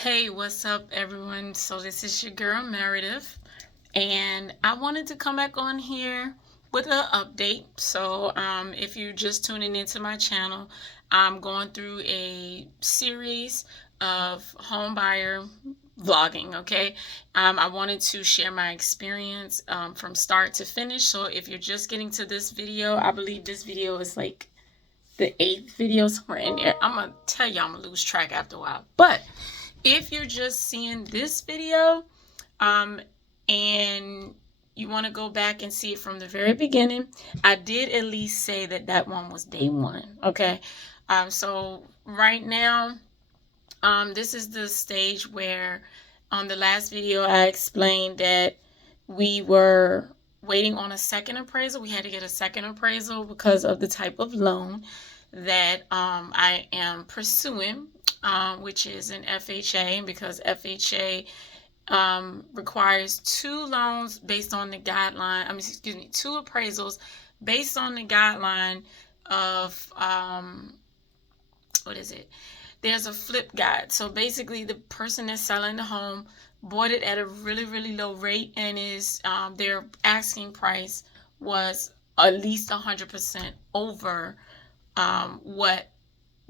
Hey, what's up, everyone? So, this is your girl Meredith, and I wanted to come back on here with an update. So, if you're just tuning into my channel, I'm going through a series of home buyer vlogging. Okay, I wanted to share my experience from start to finish. So, if you're just getting to this video, I believe this video is like the 8th video somewhere in there. I'm gonna tell you, I'm gonna lose track after a while, but if you're just seeing this video and you want to go back and see it from the very beginning, I did at least say that one was day one. Okay, so right now, this is the stage where on the last video I explained that we were waiting on a second appraisal. We had to get a second appraisal because of the type of loan that I am pursuing, which is an FHA, because FHA requires two loans based on the guideline. Two appraisals based on the guideline of what is it? There's a flip guide. So basically, the person that's selling the home bought it at a really, really low rate, and is their asking price was at least 100% over what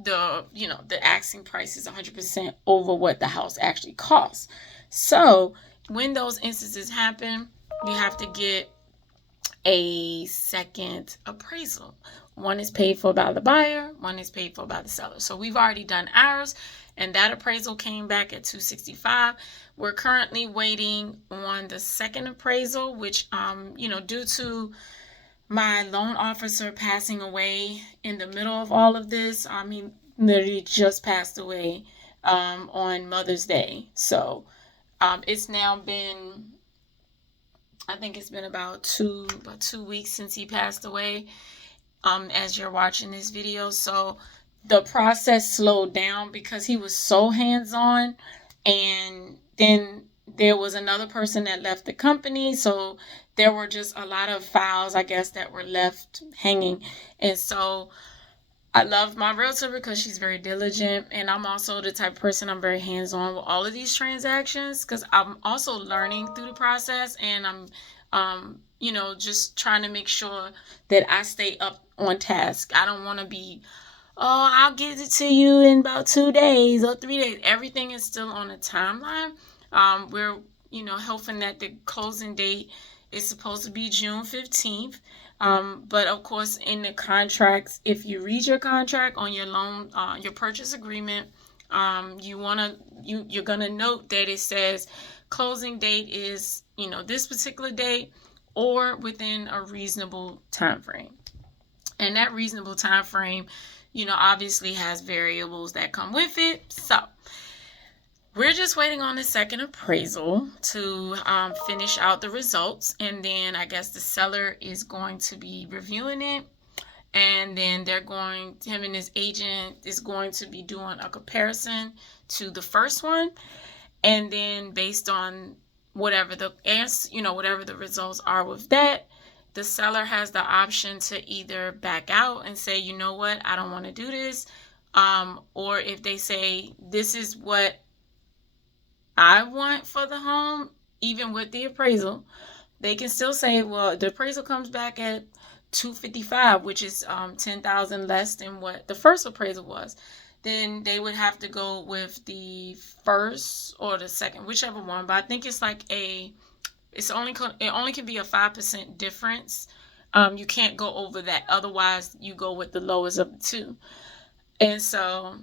the asking price is 100% over what the house actually costs. So when those instances happen, you have to get a second appraisal. One is paid for by the buyer, one is paid for by the seller. So we've already done ours, and that appraisal came back at $265. We're currently waiting on the second appraisal, which due to my loan officer passing away in the middle of all of this. Literally just passed away on Mother's Day. So it's now been, I think it's been about 2 weeks since he passed away, as you're watching this video. So the process slowed down because he was so hands-on, and then there was another person that left the company, so there were just a lot of files, I guess, that were left hanging. And so I love my realtor because she's very diligent, and I'm also the type of person, I'm very hands-on with all of these transactions because I'm also learning through the process, and I'm just trying to make sure that I stay up on task. I don't want to be, oh, I'll get it to you in about 2 days or 3 days. Everything is still on a timeline. We're hoping that the closing date is supposed to be June 15th. But of course, in the contracts, if you read your contract on your loan, your purchase agreement, you're gonna note that it says closing date is this particular date or within a reasonable time frame. And that reasonable time frame, obviously has variables that come with it. So we're just waiting on the second appraisal to finish out the results, and then I guess the seller is going to be reviewing it, and then him and his agent is going to be doing a comparison to the first one, and then based on whatever the results are with that, the seller has the option to either back out and say, you know what, I don't want to do this, or if they say this is what I want for the home, even with the appraisal, they can still say, well, the appraisal comes back at $255, which is $10,000 less than what the first appraisal was. Then they would have to go with the first or the second, whichever one. But I think it's like it only can be a 5% difference. You can't go over that. Otherwise, you go with the lowest of the two. And so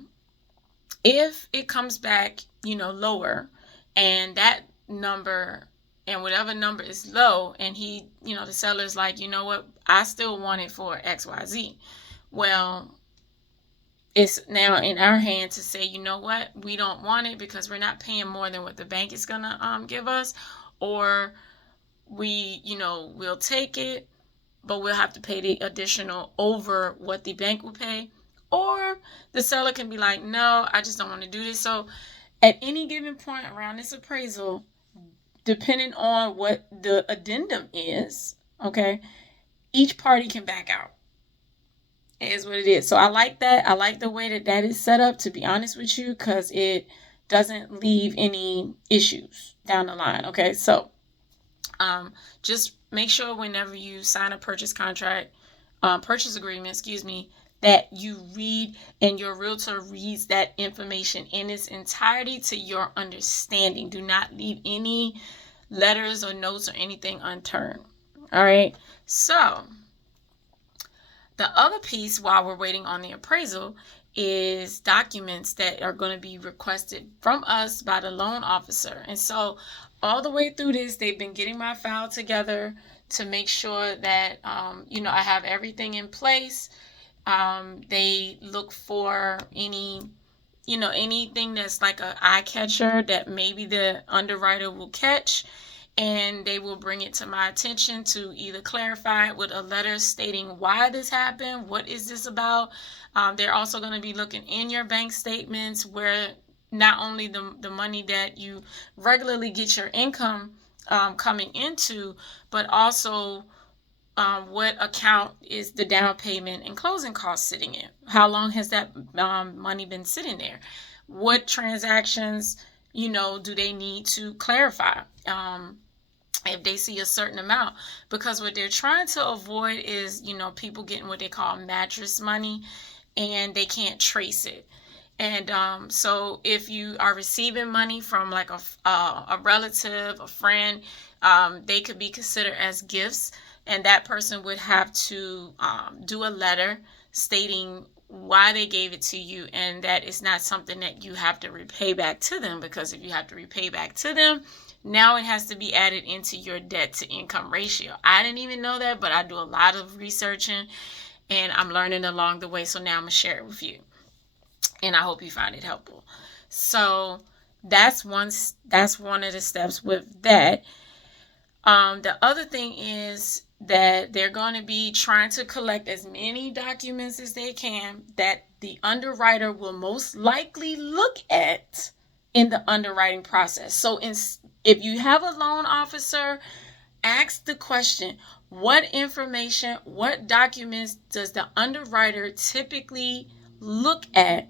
if it comes back, lower, and that number and whatever number is low, and the seller's like, you know what, I still want it for XYZ. Well, it's now in our hand to say, you know what, we don't want it because we're not paying more than what the bank is gonna give us, or we'll take it, but we'll have to pay the additional over what the bank will pay. Or the seller can be like, no, I just don't want to do this. So at any given point around this appraisal, depending on what the addendum is, okay, each party can back out. It is what it is. So I like that. I like the way that is set up, to be honest with you, because it doesn't leave any issues down the line. Okay, so just make sure whenever you sign a purchase agreement, that you read and your realtor reads that information in its entirety to your understanding. Do not leave any letters or notes or anything unturned. All right. So the other piece while we're waiting on the appraisal is documents that are going to be requested from us by the loan officer. And so all the way through this, they've been getting my file together to make sure that, I have everything in place. They look for anything that's like an eye catcher that maybe the underwriter will catch, and they will bring it to my attention to either clarify it with a letter stating why this happened, what is this about. They're also going to be looking in your bank statements where not only the money that you regularly get your income coming into, but also what account is the down payment and closing costs sitting in? How long has that money been sitting there? What transactions, do they need to clarify? If they see a certain amount, because what they're trying to avoid is, people getting what they call mattress money, and they can't trace it. And so if you are receiving money from like a relative, a friend, they could be considered as gifts, and that person would have to do a letter stating why they gave it to you, and that it's not something that you have to repay back to them, because if you have to repay back to them, now it has to be added into your debt to income ratio. I didn't even know that, but I do a lot of researching and I'm learning along the way. So now I'm going to share it with you, and I hope you find it helpful. So that's one of the steps with that. The other thing is that they're going to be trying to collect as many documents as they can that the underwriter will most likely look at in the underwriting process. So if you have a loan officer, ask the question, what information, what documents does the underwriter typically look at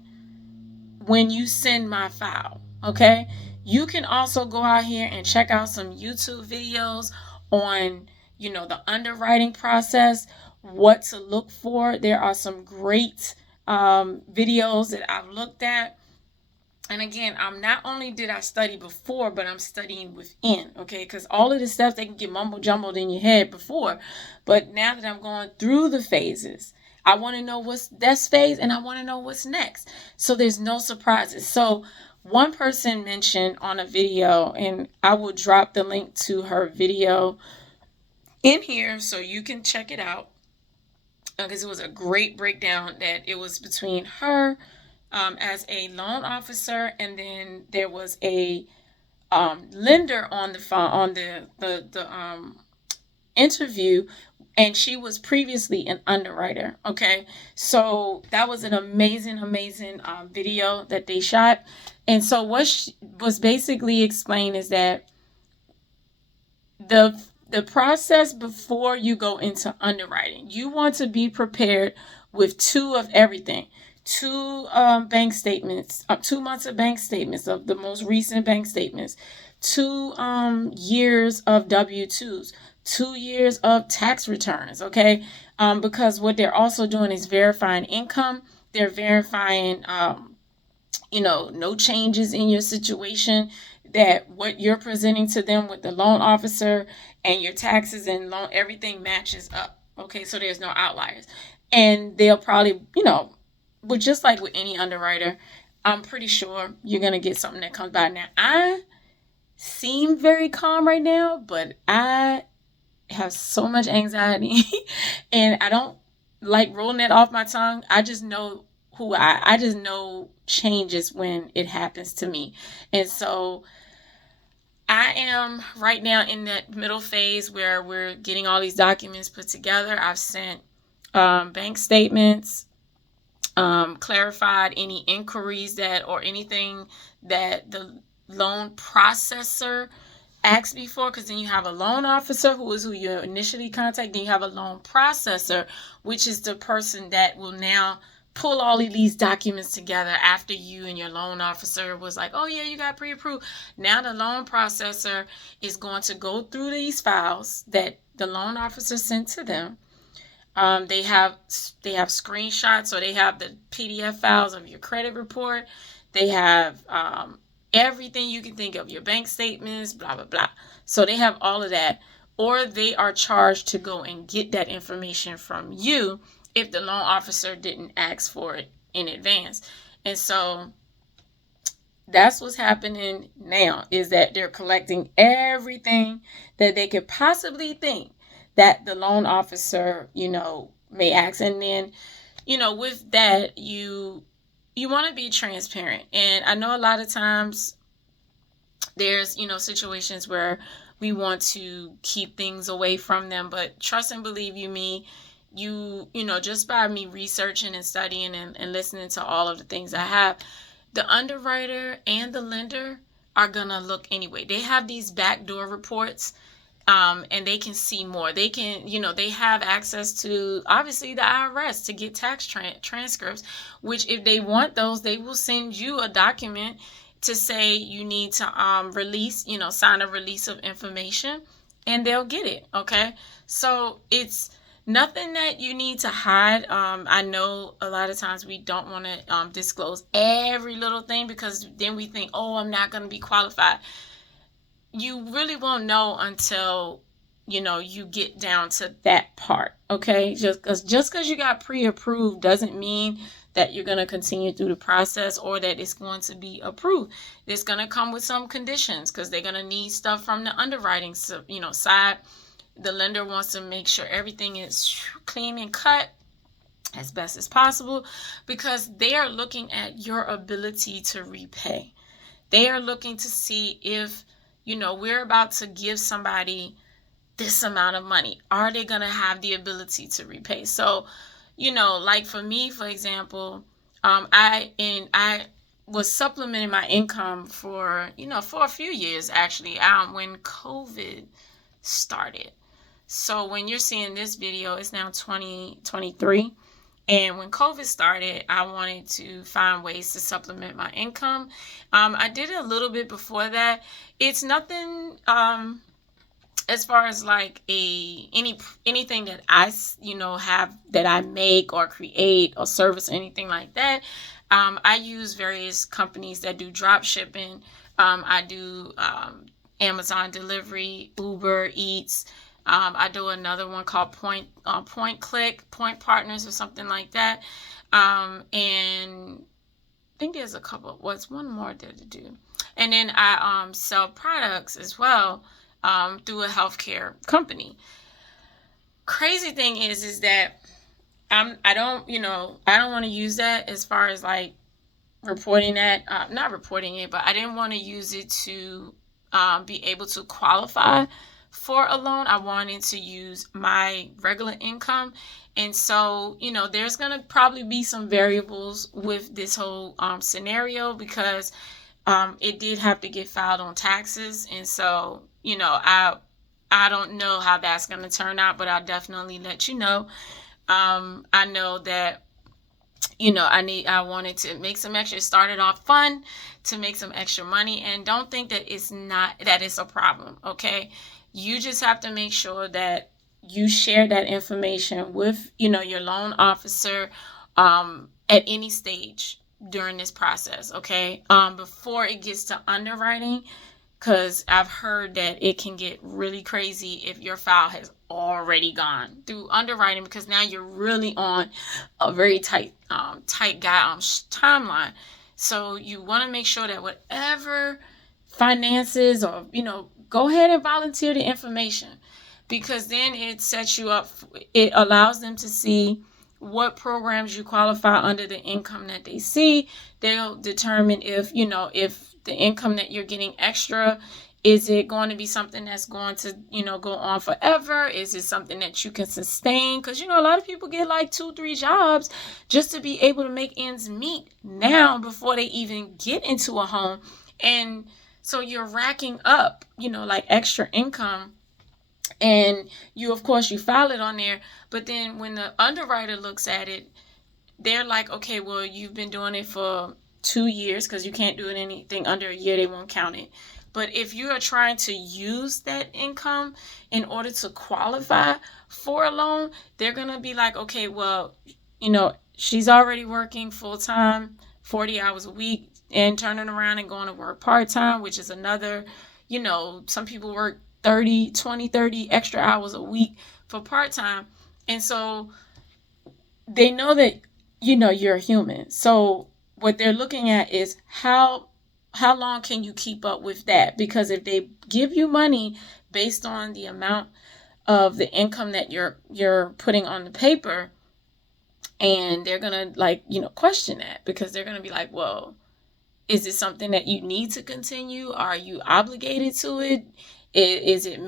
when you send my file? Okay. You can also go out here and check out some YouTube videos on, the underwriting process, what to look for. There are some great videos that I've looked at. And again, not only did I study before, but I'm studying within, okay? Because all of the stuff, they can get mumble jumbled in your head before. But now that I'm going through the phases, I want to know what's this phase, and I want to know what's next. So there's no surprises. So one person mentioned on a video, and I will drop the link to her video in here so you can check it out, because it was a great breakdown that it was between her as a loan officer, and then there was a lender on the phone on the interview, and she was previously an underwriter. Okay, so that was an amazing video that they shot. And so what was basically explained is that the process before you go into underwriting, you want to be prepared with 2 of everything. 2 bank statements, 2 months of bank statements, of the most recent bank statements, 2 years of W-2s, 2 years of tax returns, okay? Because what they're also doing is verifying income. They're verifying, no changes in your situation, that what you're presenting to them with the loan officer and your taxes and loan, everything matches up, okay? So there's no outliers. And they'll probably, but just like with any underwriter, I'm pretty sure you're going to get something that comes by. Now, I seem very calm right now, but I have so much anxiety and I don't like rolling it off my tongue. I just know I just know changes when it happens to me. And so I am right now in that middle phase where we're getting all these documents put together. I've sent bank statements, clarified any inquiries or anything that the loan processor asked me for, because then you have a loan officer, who is who you initially contact, then you have a loan processor, which is the person that will now pull all of these documents together after you and your loan officer was like, oh yeah, you got pre-approved. Now the loan processor is going to go through these files that the loan officer sent to them. They have screenshots, or they have the PDF files of your credit report. They have everything you can think of, your bank statements, blah blah blah. So they have all of that, or they are charged to go and get that information from you if the loan officer didn't ask for it in advance. And so that's what's happening now, is that they're collecting everything that they could possibly think that the loan officer, may ask. And then, with that, you want to be transparent. And I know a lot of times there's, situations where we want to keep things away from them, but trust and believe me, just by me researching and studying and listening to all of the things I have, the underwriter and the lender are going to look anyway. They have these backdoor reports, and they can see more. They can, they have access to, obviously, the IRS to get tax transcripts, which if they want those, they will send you a document to say you need to release, sign a release of information, and they'll get it, okay? So it's nothing that you need to hide. I know a lot of times we don't want to disclose every little thing, because then we think, oh, I'm not going to be qualified. You really won't know until, you get down to that part, okay? Just because you got pre-approved doesn't mean that you're going to continue through the process or that it's going to be approved. It's going to come with some conditions, because they're going to need stuff from the underwriting, side. The lender wants to make sure everything is clean and cut as best as possible, because they are looking at your ability to repay. They are looking to see if, we're about to give somebody this amount of money. Are they going to have the ability to repay? So, like for me, for example, I was supplementing my income for a few years, actually, when COVID started. So when you're seeing this video, it's now 2023. And when COVID started, I wanted to find ways to supplement my income. I did it a little bit before that. It's nothing as far as like anything that I have, that I make or create or service or anything like that. I use various companies that do drop shipping. I do Amazon delivery, Uber Eats. I do another one called Point Partners or something like that. And I think there's one more there to do. And then I sell products as well through a healthcare company. Crazy thing is that I don't want to use that as far as like reporting that, not reporting it, but I didn't want to use it to be able to qualify for a loan. I wanted to use my regular income. And so, there's going to probably be some variables with this whole scenario, because it did have to get filed on taxes. And so, I don't know how that's going to turn out, but I'll definitely let you know. I know that, I wanted to make some extra, started off fun to make some extra money, and don't think that it's a problem. Okay. You just have to make sure that you share that information with, your loan officer, at any stage during this process. Okay. Before it gets to underwriting, because I've heard that it can get really crazy if your file has already gone through underwriting, because now you're really on a very tight timeline. So you want to make sure that whatever finances or, go ahead and volunteer the information, because then it sets you up. It allows them to see what programs you qualify under the income that they see. They'll determine if the income that you're getting extra, is it going to be something that's going to, go on forever? Is it something that you can sustain? Because, a lot of people get like 2-3 jobs just to be able to make ends meet now before they even get into a home. And so you're racking up, like extra income, and you, of course, you file it on there. But then when the underwriter looks at it, they're like, okay, well, you've been doing it for 2 years, because you can't do it anything under a year, they won't count it. But if you are trying to use that income in order to qualify for a loan, they're going to be like, okay, well, she's already working full time, 40 hours a week, and turning around and going to work part time, which is another, some people work 30 extra hours a week for part time. And so they know that, you're a human. So what they're looking at is how long can you keep up with that? Because if they give you money based on the amount of the income that you're putting on the paper, and they're gonna question that, because they're gonna be like, well, is it something that you need to continue? Are you obligated to it? Is it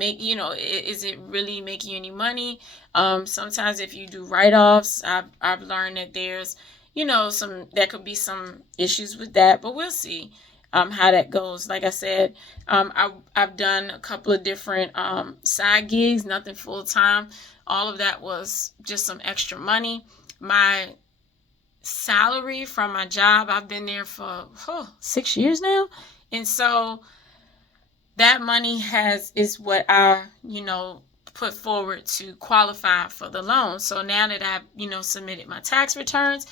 really making you any money? Sometimes if you do write-offs, I've learned that there's, there could be some issues with that, but we'll see how that goes. Like I said, I've done a couple of different side gigs, nothing full-time. All of that was just some extra money. My salary from my job, I've been there for 6 years now, and so that money is what I put forward to qualify for the loan. So now that I've submitted my tax returns,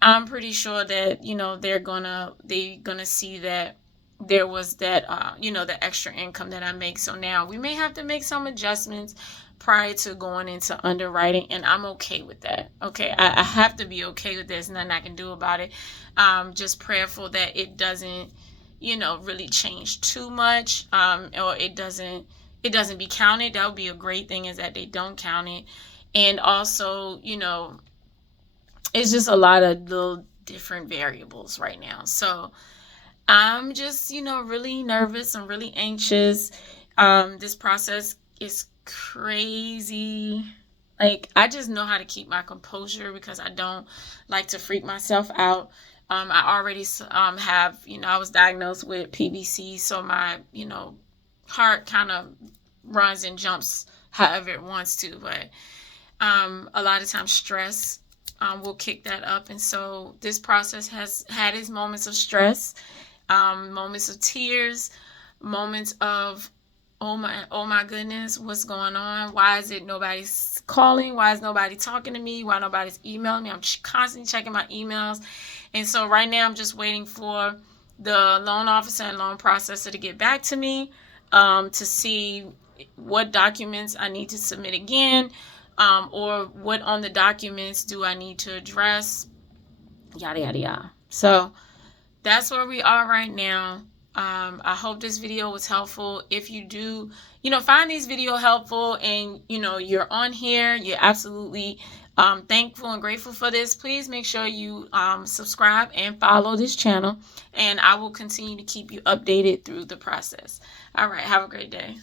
I'm pretty sure that they're gonna see that there was that the extra income that I make. So now we may have to make some adjustments prior to going into underwriting, and I'm okay with that. Okay, I have to be okay with this. Nothing I can do about it. Just prayerful that it doesn't really change too much, or it doesn't be counted. That would be a great thing, is that they don't count it. And also, it's just a lot of little different variables right now. So I'm just, really nervous. I'm really anxious. This process is crazy. Like, I just know how to keep my composure, because I don't like to freak myself out. I already have, I was diagnosed with PBC, so my, heart kind of runs and jumps however it wants to. But a lot of times stress will kick that up. And so this process has had its moments of stress, moments of tears, moments of, oh my goodness, what's going on? Why is it nobody's calling? Why is nobody talking to me? Why nobody's emailing me? I'm constantly checking my emails. And so right now I'm just waiting for the loan officer and loan processor to get back to me, to see what documents I need to submit again, or what on the documents do I need to address, yada, yada, yada. So that's where we are right now. I hope this video was helpful. If you do, find this video helpful, and, you're on here, you're absolutely thankful and grateful for this, please make sure you subscribe and follow this channel, and I will continue to keep you updated through the process. All right, have a great day.